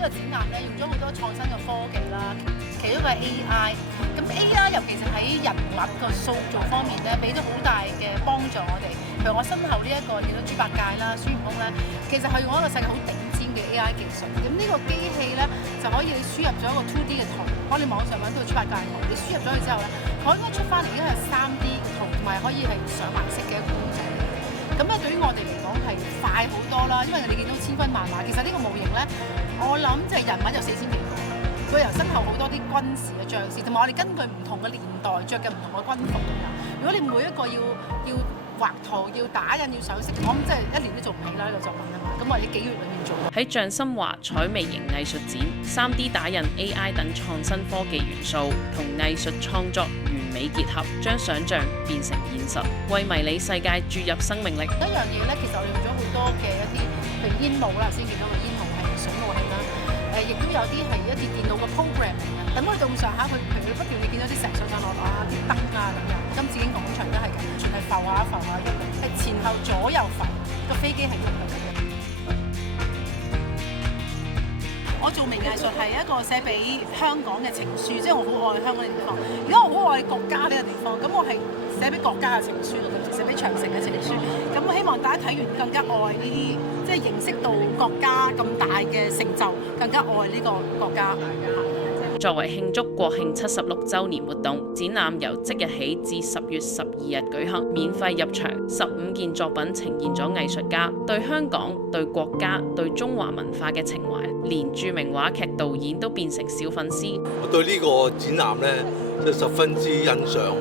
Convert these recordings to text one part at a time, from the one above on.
個展覽咧，用咗好多創新嘅科技啦，其中一個係 AI。咁 AI 尤其是喺人物個塑造方面咧，俾咗好大嘅幫助我哋。譬如我身後呢一個見到豬八戒啦、孫悟空咧，其實係用一個世界好頂尖嘅 AI 技術。咁呢個機器咧就可以你輸入咗一個 2D 嘅圖，可以網上揾到豬八戒圖，你輸入咗去之後咧，佢應該出翻嚟已經係 3D 圖，同埋可以係上埋色嘅一個公仔。咁咧對於我哋嚟講係快好多啦，因為你見到千軍萬馬，其實呢個模型咧，我諗即係人物有4000幾個，佢由身後好多啲軍事嘅將士，同埋我哋根據唔同嘅年代着嘅唔同嘅軍服咁樣。如果你每一個要畫圖、要打印、要上色，我諗即係1年都做唔起啦呢個作品啊嘛。咁我哋喺幾月裏面做到。喺匠心華彩微型藝術展，3D 打印、AI 等創新科技元素同藝術創作完美結合，將想像變成現實，為迷你世界注入生命力。一樣嘢咧，其實我用咗好多嘅一啲，譬如煙霧啦，頭先見到個煙霧係水霧器啦，亦都有啲係一啲電腦嘅 program 嚟嘅。等佢到上下，佢譬如不斷你見到啲石上落啊，啲燈啊咁樣。金紫荊廣場都係咁，全係浮下浮下喐嘅，係前後左右浮，個飛機係喐嘅。我做微藝術係一個寫俾香港嘅情書，即係我好愛香港呢個地方。如果我好愛國家呢個地方，咁我係寫俾國家嘅情書咯，寫俾長城嘅情書。咁我希望大家睇完更加愛呢啲，即係認識到國家咁大嘅成就，更加愛呢個國家。作為慶祝國慶76週年活動，展覽由即日起至10月12日舉行，免費入場。15件作品呈現咗藝術家對香港、對國家、對中華文化嘅情懷，連著名話劇導演都變成小粉絲。我對呢個展覽呢，就十分之欣賞。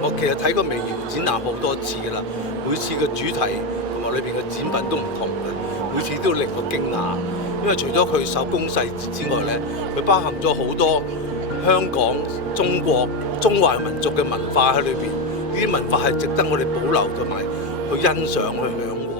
我其實睇過微型展覽好多次㗎啦，每次嘅主題同埋裏邊嘅展品都唔同嘅，每次都令我驚訝。因為除咗佢手工細節之外咧，佢包含咗好多香港、中國、中華民族嘅文化喺裏邊。呢啲文化係值得我哋保留同埋去欣賞、去嚮往。